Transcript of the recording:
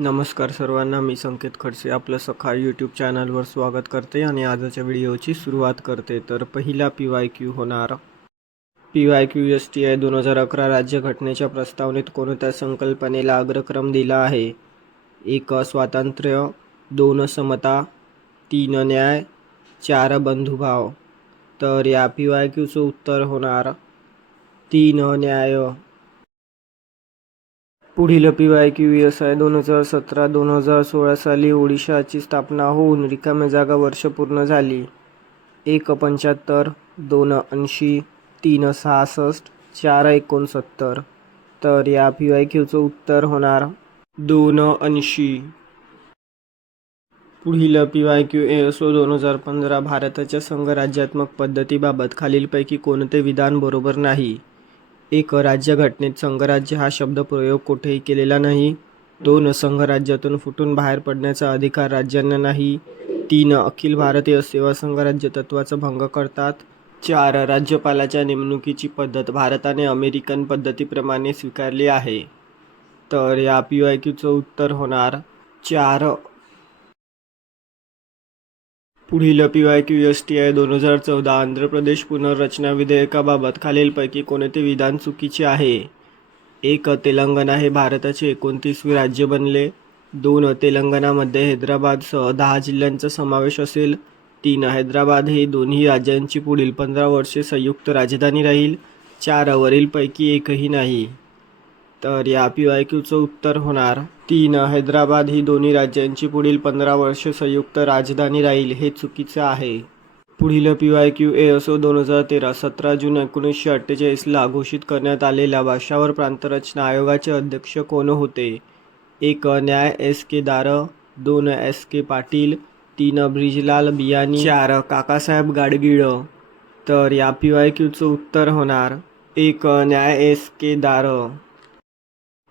नमस्कार सर्वांना मी संकेत खडसे आपलं सकाळ यूट्यूब चॅनलवर स्वागत करते आणि आजच्या व्हिडिओची सुरुवात करते. तर पहिला पी वाय क्यू होणार. P Y Q S T I दोन हजार अकरा राज्यघटनेच्या प्रस्तावनेत कोणत्या संकल्पनेला अग्रक्रम दिला आहे? एक स्वातंत्र्य. दोन समता. तीन न्याय. चार बंधुभाव. तर या पी वाय क्यूचं उत्तर होणार. तीन न्याय. पुढील P Y Q S I दोन हजार सतरा दोन हजार सोळा साली ओडिशाची स्थापना होऊन रिकाम्या जागा वर्ष पूर्ण झाली. एक पंच्याहत्तर दोन ऐंशी तीन सहासष्ट चार एकोणसत्तर. तर या पी वाय क्यूचं उत्तर होणार दोन ऐंशी. पुढील P Y Q S O दोन हजार पंधरा भारताच्या संघराज्यात्मक पद्धतीबाबत खालीलपैकी कोणते विधान बरोबर नाही? एक राज्यघटनेत संघराज्य हा शब्द प्रयोग कुठेही केलेला नाही. दोन संघराज्यातून फुटून बाहेर पडण्याचा अधिकार राज्यांना नाही. तीन अखिल भारतीय सेवा संघराज्य तत्वाचा भंग करतात. चार राज्यपालाच्या नेमणुकीची पद्धत भारताने अमेरिकन पद्धतीप्रमाणे स्वीकारली आहे. तर या पी वाय क्यूचं उत्तर होणार. चार पुढील P Y Q S T I दोन हजार चौदा आंध्र प्रदेश पुनर्रचना विधेयकाबाबत खालीलपैकी कोणते विधान चुकीचे आहे? एक तेलंगणा हे भारताचे एकोणतीसवे राज्य बनले. दोन तेलंगणामध्ये हैदराबादसह दहा जिल्ह्यांचा समावेश असेल. तीन हैदराबाद ही दोन्ही राज्यांची पुढील पंधरा वर्षे संयुक्त राजधानी राहील. चार वरीलपैकी एकही नाही. तर या पी वाय क्यूचं उत्तर होणार. तीन हैदराबाद ही दोन्ही राज्यांची पुढील पंधरा वर्ष संयुक्त राजधानी राहील हे चुकीचं आहे. पुढील पी वाय क्यू ए असो दोन हजार तेरा सतरा जून एकोणीसशे अठ्ठेचाळीसला घोषित करण्यात आलेल्या भाषावर प्रांतरचना आयोगाचे अध्यक्ष कोण होते? एक न्याय एस के दार दोन एस के पाटील तीन ब्रिजलाल बियानी चार काकासाहेब गाडगिळ. तर या पी वाय क्यूचं उत्तर होणार. एक न्याय एस के दार.